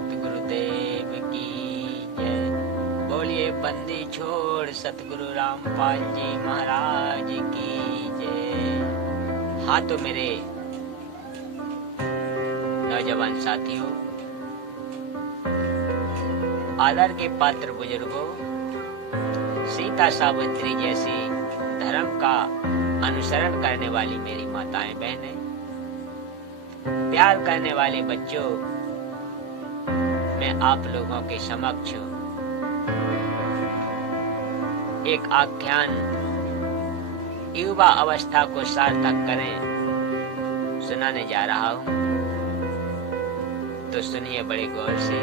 सतगुरुदेव की जय। बोलिए बंदी छोड़ सतगुरु रामपाल जी महाराज की जय। हाँ तो मेरे नौजवान साथियों, आदर के पात्र बुजुर्गों, सीता सावित्री जैसी धर्म का अनुसरण करने वाली मेरी माताएं बहनें, प्यार करने वाले बच्चों, मैं आप लोगों के समक्ष एक आख्यान युवा अवस्था को सार्थक करें सुनाने जा रहा हूं। तो सुनिए बड़े गौर से।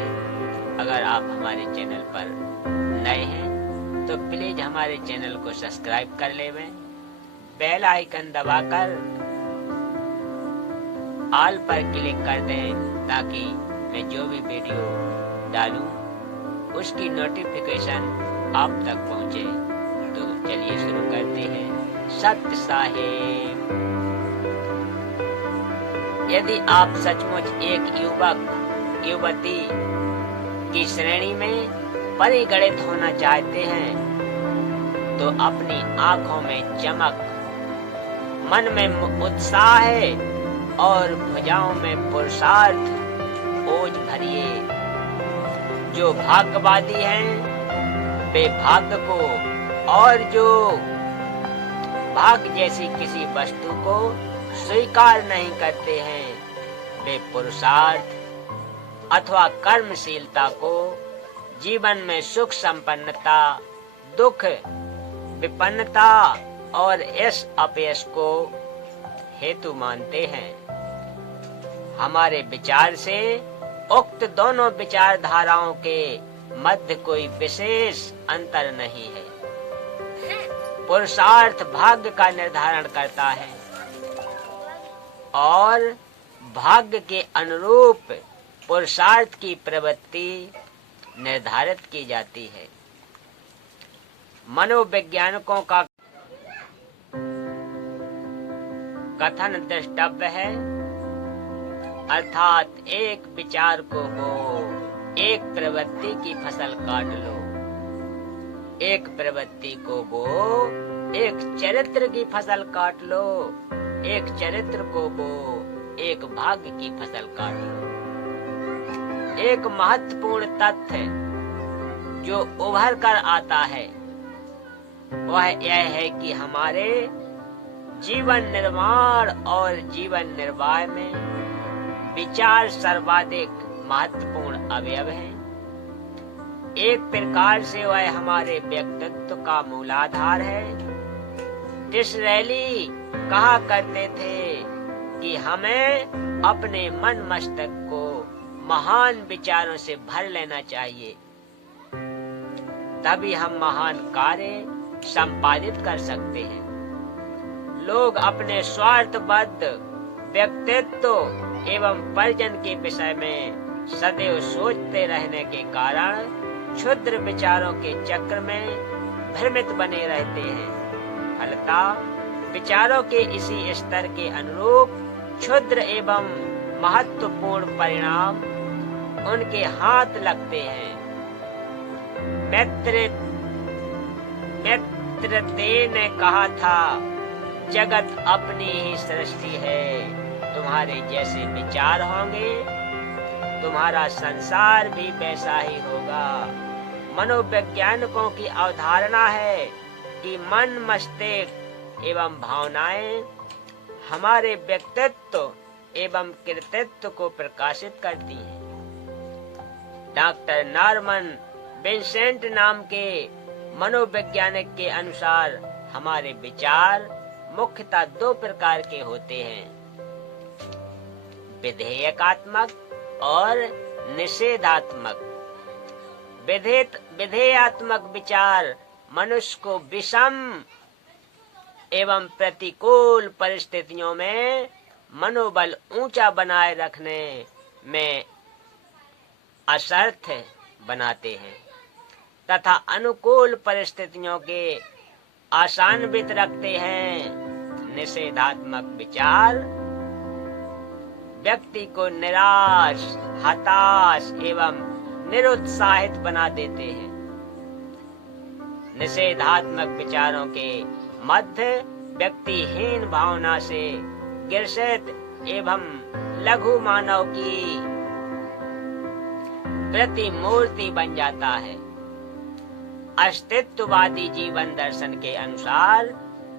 अगर आप हमारे चैनल पर नए हैं तो प्लीज हमारे चैनल को सब्सक्राइब कर लेवें, बेल आइकन दबाकर ऑल पर क्लिक कर दें ताकि मैं जो भी वीडियो डालूं उसकी नोटिफिकेशन आप तक पहुंचे। तो चलिए शुरू करते हैं। सत्य साहेब, यदि आप सचमुच एक युवक युवती की श्रेणी में परिगणित होना चाहते हैं तो अपनी आंखों में चमक, मन में उत्साह और भुजाओं में पुरुषार्थ ओज भरिए। जो भाग्यवादी हैं वे भाग्य को और जो भाग्य जैसी किसी वस्तु को स्वीकार नहीं करते हैं वे पुरुषार्थ अथवा कर्मशीलता को जीवन में सुख संपन्नता, दुख विपन्नता और यश अपयश को हेतु मानते हैं। हमारे विचार से उक्त दोनों विचारधाराओं के मध्य कोई विशेष अंतर नहीं है। पुरुषार्थ भाग्य का निर्धारण करता है और भाग्य के अनुरूप पुरुषार्थ की प्रवृत्ति निर्धारित की जाती है। मनोवैज्ञानिकों का कथन द्रष्टव्य है, अर्थात एक विचार को हो, एक प्रवृत्ति की फसल काट लो, एक प्रवृत्ति को बो, एक चरित्र की फसल काट लो, एक चरित्र को बो, एक भाग्य की फसल काट लो। एक महत्वपूर्ण तथ्य जो उभर कर आता है वह यह है कि हमारे जीवन निर्माण और जीवन निर्वाह में विचार सर्वाधिक महत्वपूर्ण अवयव है। एक प्रकार से वह हमारे व्यक्तित्व का मूलाधार है। डिसरेली कहा करते थे कि हमें अपने मन मस्तिष्क को महान विचारों से भर लेना चाहिए, तभी हम महान कार्य संपादित कर सकते हैं। लोग अपने स्वार्थबद्ध व्यक्तित्व एवं परिजन के विषय में सदैव सोचते रहने के कारण क्षुद्र विचारों के चक्र में भ्रमित बने रहते हैं। फलतः विचारों के इसी स्तर के अनुरूप क्षुद्र एवं महत्वपूर्ण परिणाम उनके हाथ लगते हैं। मैत्रेय ने कहा था, जगत अपनी ही सृष्टि है, तुम्हारे जैसे विचार होंगे तुम्हारा संसार भी वैसा ही होगा। मनोवैज्ञानिकों की अवधारणा है कि मन मस्तिष्क एवं भावनाएं हमारे व्यक्तित्व एवं कृतित्व को प्रकाशित करती हैं। डॉक्टर नॉर्मन विंसेंट नाम के मनोवैज्ञानिक के अनुसार हमारे विचार मुख्यतः दो प्रकार के होते हैं, विधेयकात्मक और निषेधात्मक। विधेयात्मक विचार मनुष्य को विषम एवं प्रतिकूल परिस्थितियों में मनोबल ऊंचा बनाए रखने में असमर्थ बनाते हैं तथा अनुकूल परिस्थितियों के आशान्वित रखते हैं। निषेधात्मक विचार व्यक्ति को निराश, हताश एवं निरुत्साहित बना देते हैं। निषेधात्मक विचारों के मध्य व्यक्ति हीन भावना से ग्रसित एवं लघु मानव की प्रतिमूर्ति बन जाता है। अस्तित्ववादी जीवन दर्शन के अनुसार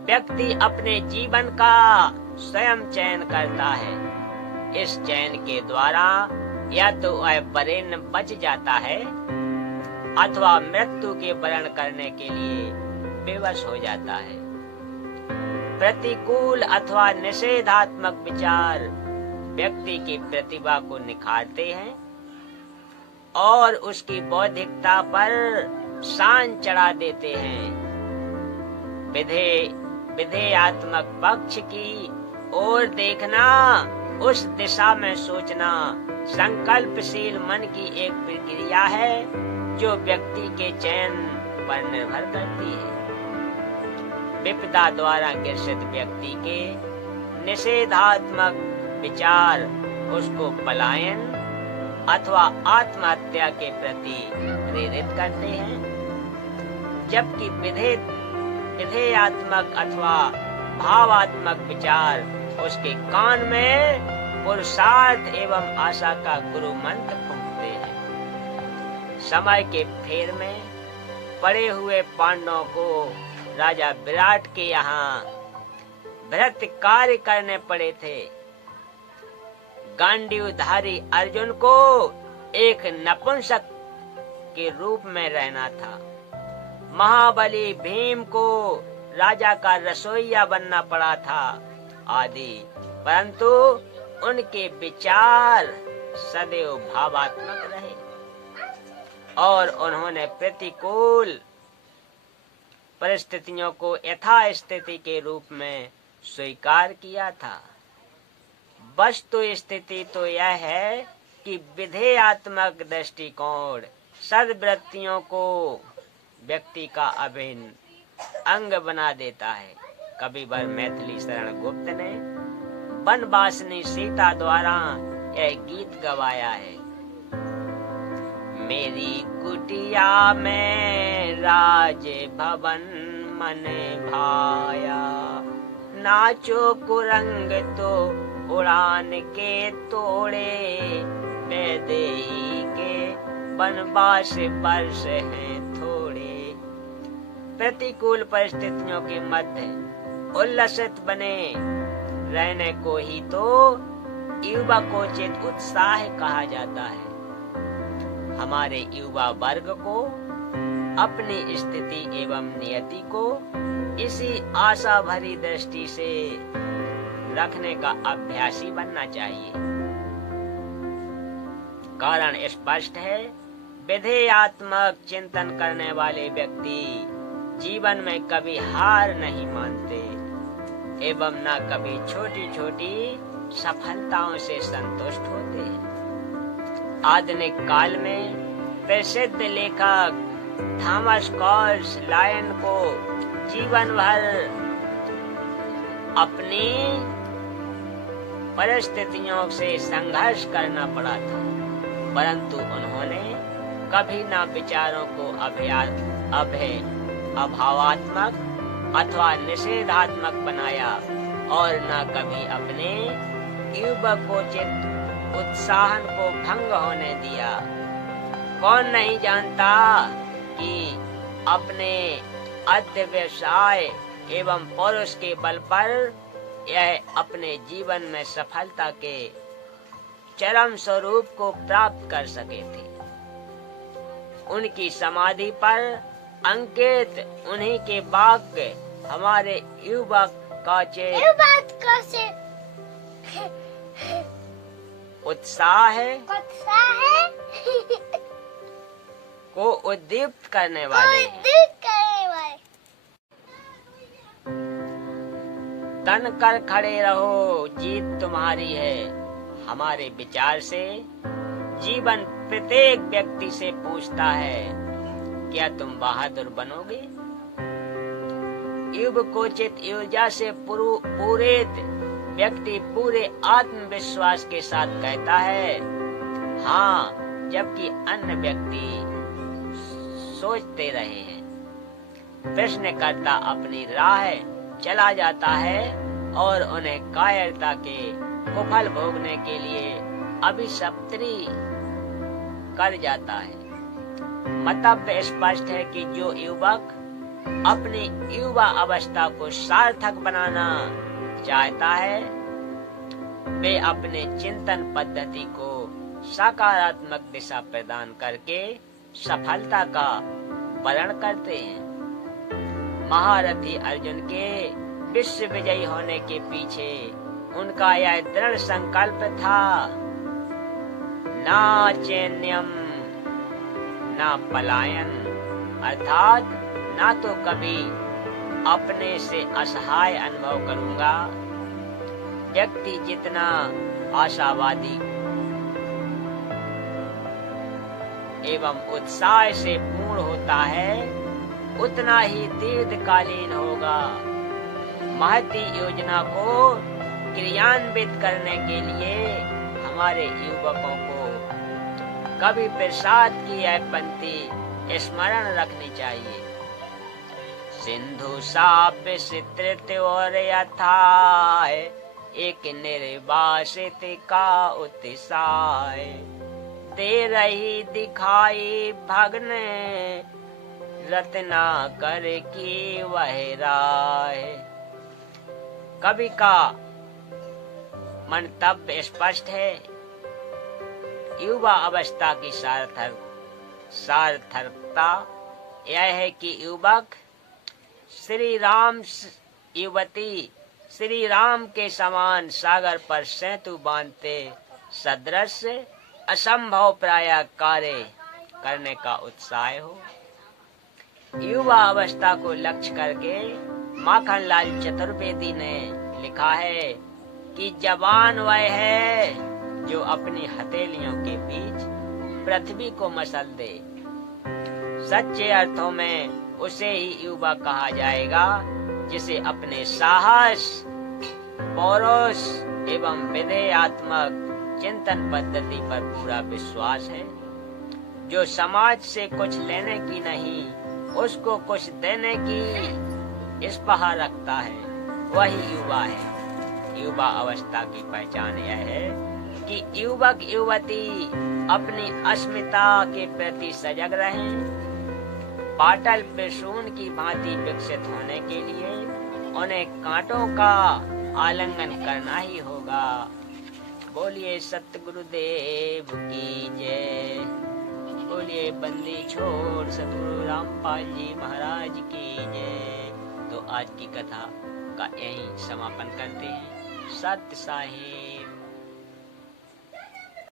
व्यक्ति अपने जीवन का स्वयं चयन करता है। इस चयन के द्वारा या तो वह वरेण्य बच जाता है अथवा मृत्यु के वरण करने के लिए बेवश हो जाता है। प्रतिकूल अथवा निषेधात्मक विचार व्यक्ति की प्रतिभा को निखारते हैं और उसकी बौद्धिकता पर शान चढ़ा देते हैं। विधेयात्मक पक्ष की ओर देखना, उस दिशा में सोचना संकल्पशील मन की एक प्रक्रिया है जो व्यक्ति के चयन पर निर्भर करती है। विपदा द्वारा ग्रसित व्यक्ति के निषेधात्मक विचार उसको पलायन अथवा आत्महत्या के प्रति प्रेरित करते हैं, जबकि विधेयात्मक अथवा भावात्मक विचार उसके कान में पुरुषार्थ एवं आशा का गुरु मंत्र फूंकते हैं। समय के फेर में पड़े हुए पांडवों को राजा विराट के यहाँ व्रत कार्य करने पड़े थे। गांडीवधारी अर्जुन को एक नपुंसक के रूप में रहना था। महाबली भीम को राजा का रसोइया बनना पड़ा था आदि, परंतु उनके विचार सदैव भावात्मक रहे और उन्होंने प्रतिकूल परिस्थितियों को यथास्थिति के रूप में स्वीकार किया था। वस्तु स्थिति तो यह है कि विधेयात्मक दृष्टिकोण सद्वृत्तियों को व्यक्ति का अभिन्न अंग बना देता है। कविवर मैथिली शरण गुप्त ने वनवासिनी सीता द्वारा यह गीत गवाया है। मेरी कुटिया में राज भवन मन भाया, नाचो कुरंग तो उड़ान के तोड़े, वैदेही के वनवास वर्ष हैं थोड़े। प्रतिकूल परिस्थितियों के मध्य उल्लसित बने रहने को ही तो युवकोचित उत्साह कहा जाता है। हमारे युवा वर्ग को अपनी स्थिति एवं नियति को इसी आशा भरी दृष्टि से रखने का अभ्यासी बनना चाहिए। कारण स्पष्ट है, विधेयात्मक चिंतन करने वाले व्यक्ति जीवन में कभी हार नहीं मानते एवं न कभी छोटी छोटी सफलताओं से संतुष्ट होते हैं। आधुनिक काल में प्रसिद्ध लेखक थॉमस कॉल्स लायन को जीवन भर अपनी परिस्थितियों से संघर्ष करना पड़ा था, परंतु उन्होंने कभी न विचारों को अभावात्मक अथवा निषेधात्मक बनाया और न कभी अपने युवकोचित उत्साहन को भंग होने दिया। कौन नहीं जानता कि अपने अध्यवसाय एवं पौरुष के बल पर यह अपने जीवन में सफलता के चरम स्वरूप को प्राप्त कर सके थे। उनकी समाधि पर अंकित उन्हीं के वाक्य हमारे युवक का उत्साह को उद्दीप्त करने वाले तन कर खड़े रहो, जीत तुम्हारी है। हमारे विचार से जीवन प्रत्येक व्यक्ति से पूछता है, क्या तुम बहादुर बनोगे? युवकोचित ऊर्जा से पूरित व्यक्ति पूरे आत्मविश्वास के साथ कहता है हाँ, जबकि अन्य व्यक्ति सोचते रहे हैं। प्रश्नकर्ता अपनी राह चला जाता है और उन्हें कायरता के कुफल भोगने के लिए अभिशप्त्री कर जाता है। मतलब स्पष्ट है कि जो युवक अपनी युवा अवस्था को सार्थक बनाना चाहता है, वे अपने चिंतन पद्धति को सकारात्मक दिशा प्रदान करके सफलता का वर्ण करते हैं। महारथी अर्जुन के विश्व विजयी होने के पीछे उनका यह दृढ़ संकल्प था, ना चैन्यम ना पलायन, अर्थात ना तो कभी अपने से असहाय अनुभव करूंगा। व्यक्ति जितना आशावादी एवं उत्साह से पूर्ण होता है, उतना ही दीर्घकालीन होगा। महती योजना को क्रियान्वित करने के लिए हमारे युवकों को कवि प्रसाद की यह पंक्ति स्मरण रखनी चाहिए। सिंधु साप चित्रित और यथाय, एक निर्वासित का उत्साह, दे रही दिखाई भगने, रत्ना कर की वह राय। कवि का मंतव्य स्पष्ट है। युवा अवस्था की सार्थकता यह है कि युवक श्री राम युवती श्री राम के समान सागर पर सेतु बांधते सदृश असंभव प्राय कार्य करने का उत्साह हो। युवा अवस्था को लक्ष्य करके माखनलाल चतुर्वेदी ने लिखा है कि जवान वह है जो अपनी हथेलियों के बीच पृथ्वी को मसल दे। सच्चे अर्थों में उसे ही युवा कहा जाएगा जिसे अपने साहस, पौरुष एवं विधेयात्मक चिंतन पद्धति पर पूरा विश्वास है, जो समाज से कुछ लेने की नहीं, उसको कुछ देने की स्पृहा रखता है, वही युवा है। युवा अवस्था की पहचान यह है कि युवक युवती अपनी अस्मिता के प्रति सजग रहें। पाटल पिशून की भांति विकसित होने के लिए उन्हें कांटों का आलिंगन करना ही होगा। बोलिए सतगुरुदेव की जय। बोलिए बंदी छोड़ सतगुरु रामपाल जी महाराज की जय। तो आज की कथा का यही समापन करते हैं। सत्य साहिब।